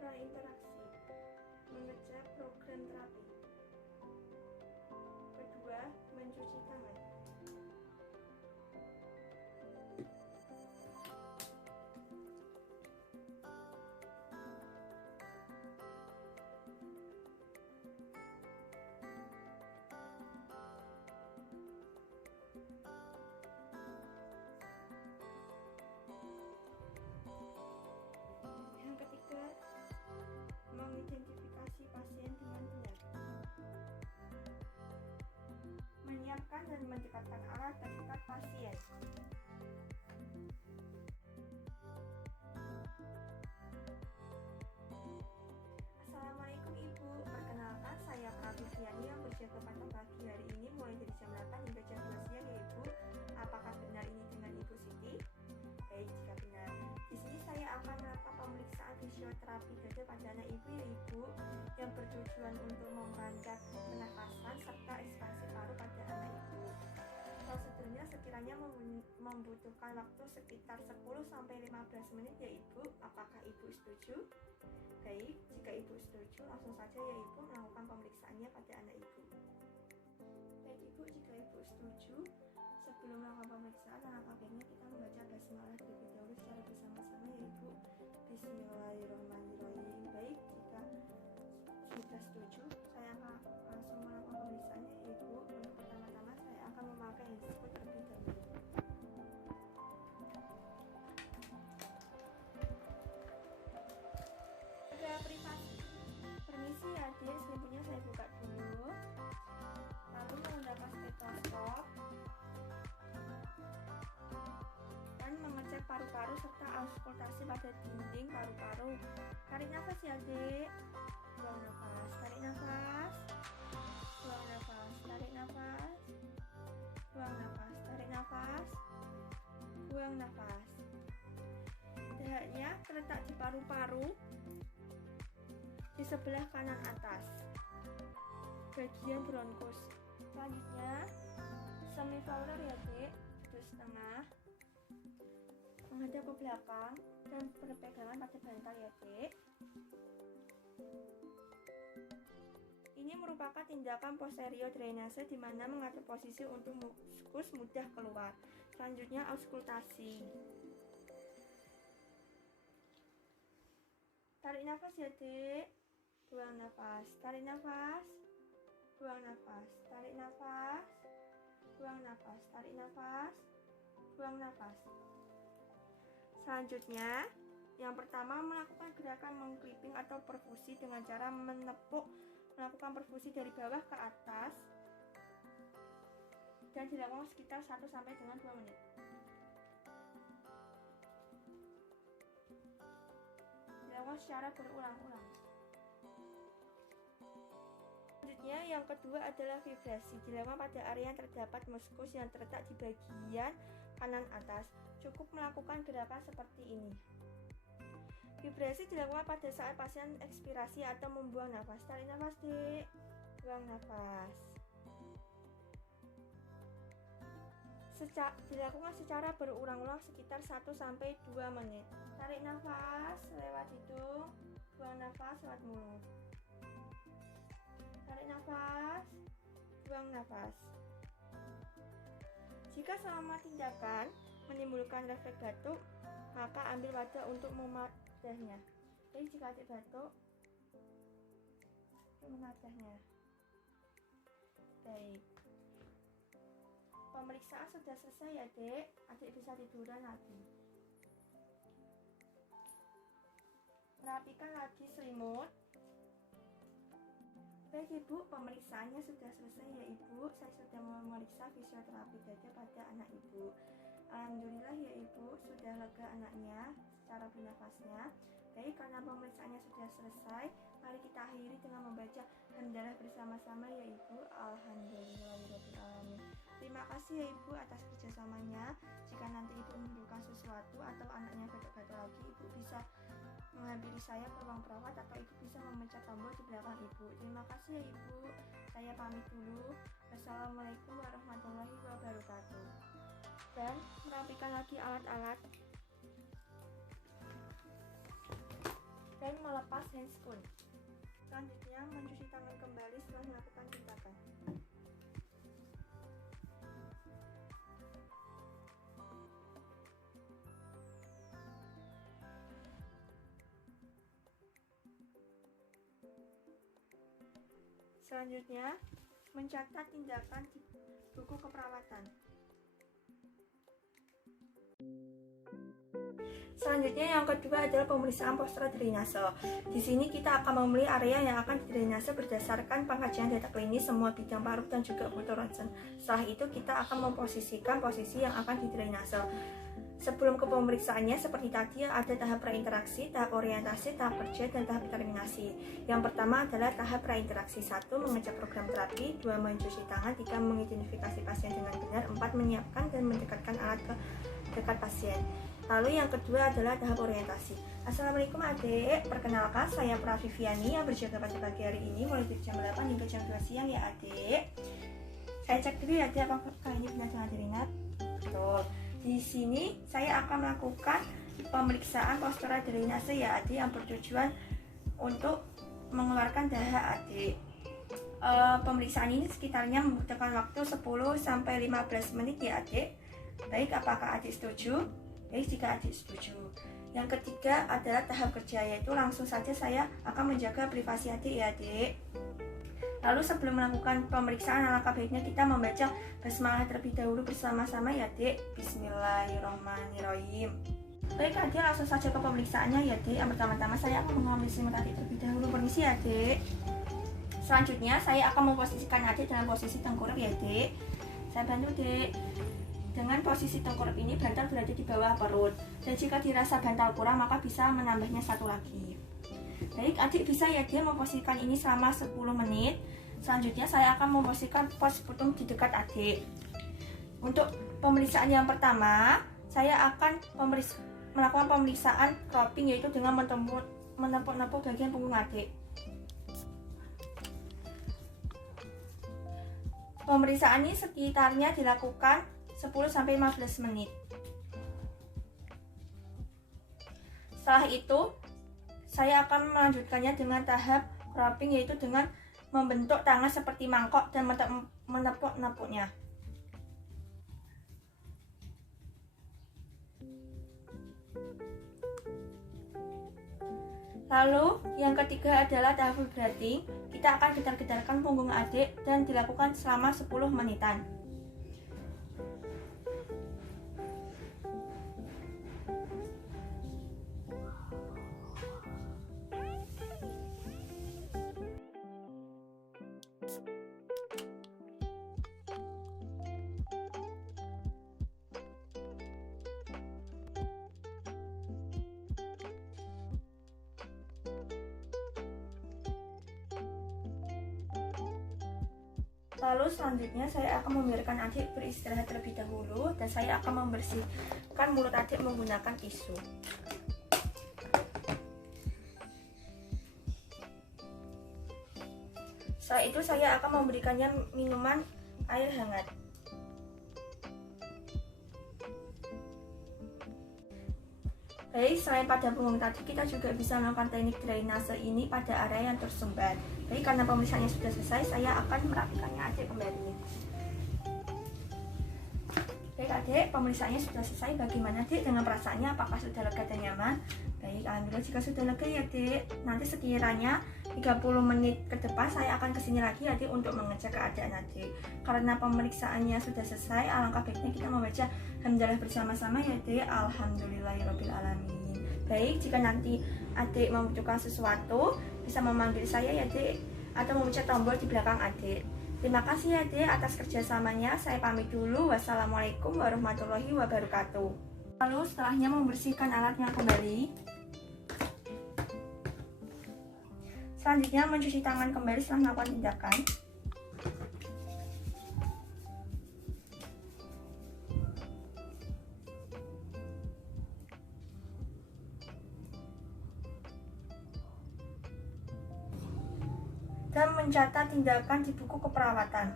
prainteraksi, mengecek program terapi. Kedua, mencuci tangan. Yang ketiga, mengidentifikasi pasien dengan benar. Menyiapkan dan mendekatkan alat terdekat pasien. Assalamualaikum Ibu, perkenalkan saya Praviviani yang berjaga pada pagi hari ini mulai dari jam 8 hingga jam 12 siang ya Ibu. Apakah benar ini dengan Ibu Siti? Baik, jika benar, di sini saya akan melakukan pemeriksaan fisioterapi dada pada anak Ibu ya Ibu, yang bertujuan untuk memperlancar pernafasan serta ekspansi paru pada anak Ibu. Prosedurnya sekiranya membutuhkan waktu sekitar 10-15 menit ya Ibu. Apakah Ibu setuju? Baik, jika Ibu setuju langsung saja ya Ibu melakukan pemeriksaannya pada anak Ibu. Baik Ibu, jika Ibu setuju, sebelum melakukan pemeriksaan alangkah baiknya kita membaca basmalah terlebih dahulu secara bersama-sama ya Ibu. Bismillahirrahmanirrahim. Baik, jika sudah setuju, saya akan langsung melakukan pemeriksaannya ya Ibu. Untuk pertama-tama saya akan memakai yang disebut terlebih dahulu. Ada privasi. Permisi hadir, selimutnya saya buka dulu. Lalu menggunakan stetoskop dan mengecek paru-paru serta auskultasi pada dinding paru-paru. Tarik nafas ya Dek. Buang nafas. Tarik nafas. Buang nafas. Tarik nafas. Buang nafas. Tarik nafas. Buang nafas. Dahaknya terletak di paru-paru di sebelah kanan atas, bagian bronkus. Selanjutnya semifaular ya Dek, 2,5 menghadap ke belakang dan berpegangan pada bantal ya Dek. Ini merupakan tindakan posterior drainase di mana mengatur posisi untuk muskus mudah keluar. Selanjutnya auskultasi. Tarik nafas ya Dek. Buang nafas. Tarik nafas. Buang nafas. Tarik nafas. Buang nafas. Tarik nafas. Buang nafas. Selanjutnya, yang pertama melakukan gerakan mengclipping atau perfusi dengan cara menepuk, melakukan perfusi dari bawah ke atas dan dilakukan sekitar 1 sampai dengan 2 menit. Dilakukan secara berulang-ulang. Selanjutnya yang kedua adalah vibrasi, dilakukan pada area yang terdapat muskus yang terletak di bagian kanan atas. Cukup melakukan gerakan seperti ini. Vibrasi dilakukan pada saat pasien ekspirasi atau membuang nafas. Tarik nafas Dek. Buang nafas. Dilakukan secara berulang-ulang sekitar 1 sampai 2 menit. Tarik nafas lewat hidung, buang nafas lewat mulut. Tarik nafas, buang nafas. Jika selama tindakan menimbulkan refleks batuk, maka ambil wadah untuk memadahnya. Jadi jika adik batuk, memadahnya. Baik. Pemeriksaan sudah selesai ya Dek. Adik bisa tiduran lagi. Rapikan lagi selimut. Baik Ibu, pemeriksaannya sudah selesai ya Ibu. Saya sudah memeriksa fisioterapi dada pada anak Ibu. Alhamdulillah ya Ibu, sudah lega anaknya secara bernafasnya. Baik, karena pemeriksaannya sudah selesai, mari kita akhiri dengan membaca hamdalah bersama-sama ya Ibu. Alhamdulillahirobbilalamin. Terima kasih ya Ibu atas kerjasamanya. Jika nanti Ibu membutuhkan sesuatu atau anaknya batuk-batuk lagi, Ibu bisa menghampiri saya ke ruang perawat atau Ibu bisa memencet tombol di belakang Ibu. Terima kasih ya Ibu. Saya pamit dulu. Wassalamualaikum warahmatullahi wabarakatuh. Dan merapikan lagi alat-alat. Baik dan melepas handscoon. Selanjutnya, mencuci tangan kembali setelah melakukan tindakan. Selanjutnya, mencatat tindakan di buku keperawatan. Selanjutnya yang kedua adalah pemeriksaan poster drainase. Di sini kita akan memilih area yang akan didrainase berdasarkan pengkajian data klinis semua bidang paru dan juga foto ronsen. Setelah itu kita akan memposisikan posisi yang akan didrainase. Sebelum ke pemeriksaannya, seperti tadi ada tahap prainteraksi, tahap orientasi, tahap kerja, dan tahap determinasi. Yang pertama adalah tahap prainteraksi. 1. Mengecek program terapi. 2. Mencuci tangan. 3. Mengidentifikasi pasien dengan benar. 4. Menyiapkan dan mendekatkan alat ke dekat pasien. Lalu yang kedua adalah tahap orientasi. Assalamualaikum adik, perkenalkan saya Praviviani yang berjaga pada pagi hari ini mulai dari jam 8 hingga jam 2 siang ya adik. Saya cek dulu ya adik, apakah ini benar dengan Rinat? Betul. Di sini saya akan melakukan pemeriksaan postural drainase ya adik, yang bertujuan untuk mengeluarkan dahak adik. Pemeriksaan ini sekitarnya membutuhkan waktu 10-15 menit ya adik. Baik, apakah adik setuju? Baik, jika adik setuju. Yang ketiga adalah tahap kerja, yaitu langsung saja saya akan menjaga privasi adik ya adik. Lalu sebelum melakukan pemeriksaan, alangkah baiknya kita membaca basmalah terlebih dahulu bersama-sama ya adik. Bismillahirrahmanirrahim. Baik adik, langsung saja ke pemeriksaannya ya adik. Yang pertama-tama saya akan mengambil simet adik terlebih dahulu. Permisi ya adik. Selanjutnya saya akan memposisikan adik dalam posisi tengkurap ya adik. Saya bantu adik. Dengan posisi tengkurap ini bantal berada di bawah perut. Dan jika dirasa bantal kurang maka bisa menambahnya satu lagi. Baik, adik bisa ya dia memposisikan ini selama 10 menit. Selanjutnya saya akan memposisikan pos putung di dekat adik. Untuk pemeriksaan yang pertama, saya akan melakukan pemeriksaan cropping, yaitu dengan menepuk-nepuk bagian punggung adik. Pemeriksaan ini sekitarnya dilakukan 10-15 menit. Setelah itu saya akan melanjutkannya dengan tahap cropping, yaitu dengan membentuk tangan seperti mangkok dan menepuk-nepuknya. Lalu yang ketiga adalah tahap vibrating. Kita akan getar-getarkan punggung adik dan dilakukan selama 10 menitan. Lalu selanjutnya saya akan membiarkan adik beristirahat terlebih dahulu dan saya akan membersihkan mulut adik menggunakan tisu. Setelah itu saya akan memberikannya minuman air hangat. Baik, selain pada punggung tadi, kita juga bisa melakukan teknik drainase ini pada area yang tersumbat. Baik, karena pemeriksaannya sudah selesai, saya akan merapikannya adik kembali. Baik adik, pemeriksaannya sudah selesai. Bagaimana adik dengan perasaannya? Apakah sudah lega dan nyaman? Baik, alhamdulillah jika sudah lega ya adik. Nanti sekiranya 30 menit ke depan saya akan kesini lagi adik untuk mengecek keadaan adik. Karena pemeriksaannya sudah selesai, alangkah baiknya kita membaca hamdalah bersama-sama ya adik. Alhamdulillahirrabbilalamin. Baik, jika nanti adik membutuhkan sesuatu bisa memanggil saya ya adik, atau memencet tombol di belakang adik. Terima kasih ya adik atas kerjasamanya. Saya pamit dulu. Wassalamualaikum warahmatullahi wabarakatuh. Lalu setelahnya membersihkan alatnya kembali. Selanjutnya mencuci tangan kembali setelah melakukan tindakan. Dan mencatat tindakan di buku keperawatan.